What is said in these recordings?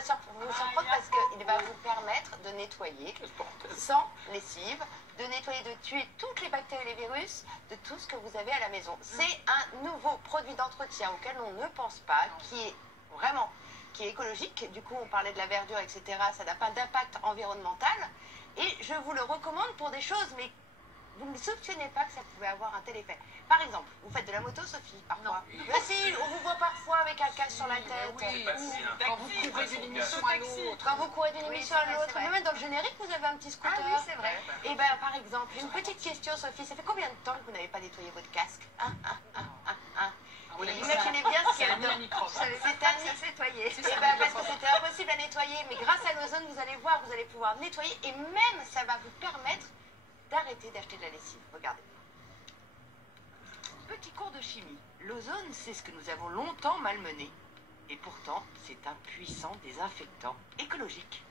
vous surprendre parce qu'il va vous permettre de nettoyer sans lessive, de nettoyer, de tuer toutes les bactéries et les virus de tout ce que vous avez à la maison. C'est un nouveau produit d'entretien auquel on ne pense pas, qui est écologique. Du coup, on parlait de la verdure, etc. Ça n'a pas d'impact environnemental. Et je vous le recommande pour des choses, mais vous ne soupçonnez pas que ça pouvait avoir un tel effet. Par exemple, vous faites de la moto, Sophie, parfois. Mais si, on vous voit parfois avec un casque sur la tête. Oui, Quand vous courez d'une émission à l'autre. Quand vous courez d'une émission à l'autre. Même dans le générique, vous avez un petit scooter. Ah oui, c'est vrai. Et bien, par exemple, une petite question, Sophie. Ça fait combien de temps que vous n'avez pas nettoyé votre casque? Imaginez bien ce qu'il y a dedans. C'est un nettoyer. Parce que c'était impossible à nettoyer. Mais grâce à l'ozone, vous allez voir, vous allez pouvoir nettoyer. Et même, ça va vous permettre d'arrêter d'acheter de la lessive. Regardez. Petit cours de chimie. L'ozone, c'est ce que nous avons longtemps malmené. Et pourtant, c'est un puissant désinfectant écologique.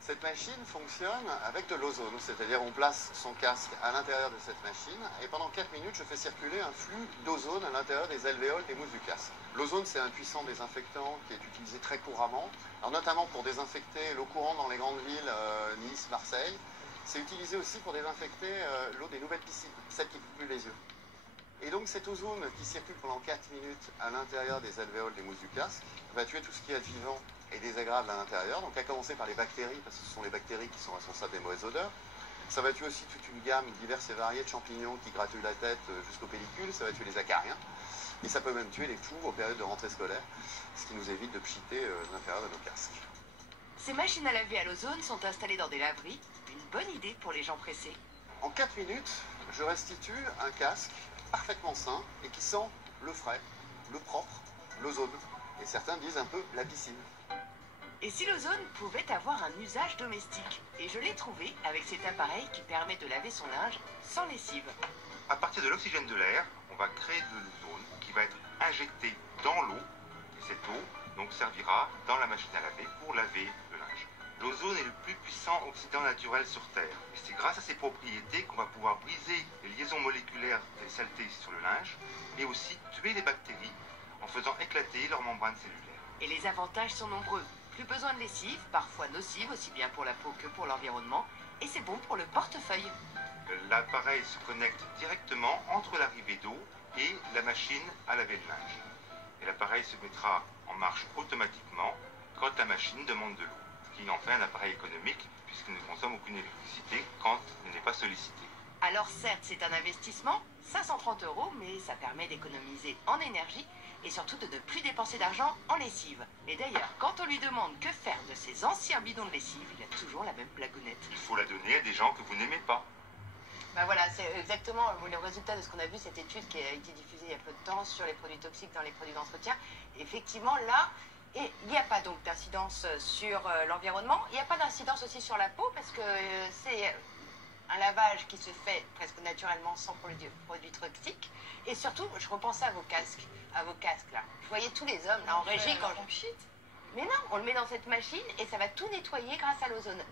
Cette machine fonctionne avec de l'ozone, c'est-à-dire on place son casque à l'intérieur de cette machine et pendant 4 minutes, je fais circuler un flux d'ozone à l'intérieur des alvéoles des mousses du casque. L'ozone, c'est un puissant désinfectant qui est utilisé très couramment, alors notamment pour désinfecter l'eau courante dans les grandes villes, Nice, Marseille. C'est utilisé aussi pour désinfecter l'eau des nouvelles piscines, celles qui polluent les yeux. Et donc cette ozone qui circule pendant 4 minutes à l'intérieur des alvéoles des mousses du casque va tuer tout ce qu'il y a de vivant et désagréable à l'intérieur, donc à commencer par les bactéries, parce que ce sont les bactéries qui sont responsables des mauvaises odeurs. Ça va tuer aussi toute une gamme diverse et variée de champignons qui gratouillent la tête jusqu'aux pellicules, ça va tuer les acariens, et ça peut même tuer les poux aux périodes de rentrée scolaire, ce qui nous évite de pchiter l'intérieur de nos casques. Ces machines à laver à l'ozone sont installées dans des laveries. Une bonne idée pour les gens pressés. En 4 minutes, je restitue un casque parfaitement sain et qui sent le frais, le propre, l'ozone. Et certains disent un peu la piscine. Et si l'ozone pouvait avoir un usage domestique? Et je l'ai trouvé avec cet appareil qui permet de laver son linge sans lessive. À partir de l'oxygène de l'air, on va créer de l'ozone qui va être injectée dans l'eau. Et cette eau donc servira dans la machine à laver pour laver le linge. L'ozone est le plus puissant oxydant naturel sur Terre. Et c'est grâce à ses propriétés qu'on va pouvoir briser les liaisons moléculaires des saletés sur le linge et aussi tuer les bactéries en faisant éclater leurs membranes cellulaires. Et les avantages sont nombreux. Plus besoin de lessive, parfois nocive aussi bien pour la peau que pour l'environnement. Et c'est bon pour le portefeuille. L'appareil se connecte directement entre l'arrivée d'eau et la machine à laver le linge. Et l'appareil se mettra en marche automatiquement quand la machine demande de l'eau. Ce qui en fait un appareil économique puisqu'il ne consomme aucune électricité quand il n'est pas sollicité. Alors certes, c'est un investissement, 530 €, mais ça permet d'économiser en énergie et surtout de ne plus dépenser d'argent en lessive. Et d'ailleurs, quand on lui demande que faire de ces anciens bidons de lessive, il a toujours la même blagounette. Il faut la donner à des gens que vous n'aimez pas. Ben voilà, c'est exactement le résultat de ce qu'on a vu, cette étude qui a été diffusée il y a peu de temps sur les produits toxiques dans les produits d'entretien. Effectivement, là, il n'y a pas donc d'incidence sur l'environnement, il n'y a pas d'incidence aussi sur la peau parce que c'est un lavage qui se fait presque naturellement sans produits toxiques. Et surtout, je repensais à vos casques là. Je voyais tous les hommes là en régie quand je... Mais non, on le met dans cette machine et ça va tout nettoyer grâce à l'ozone.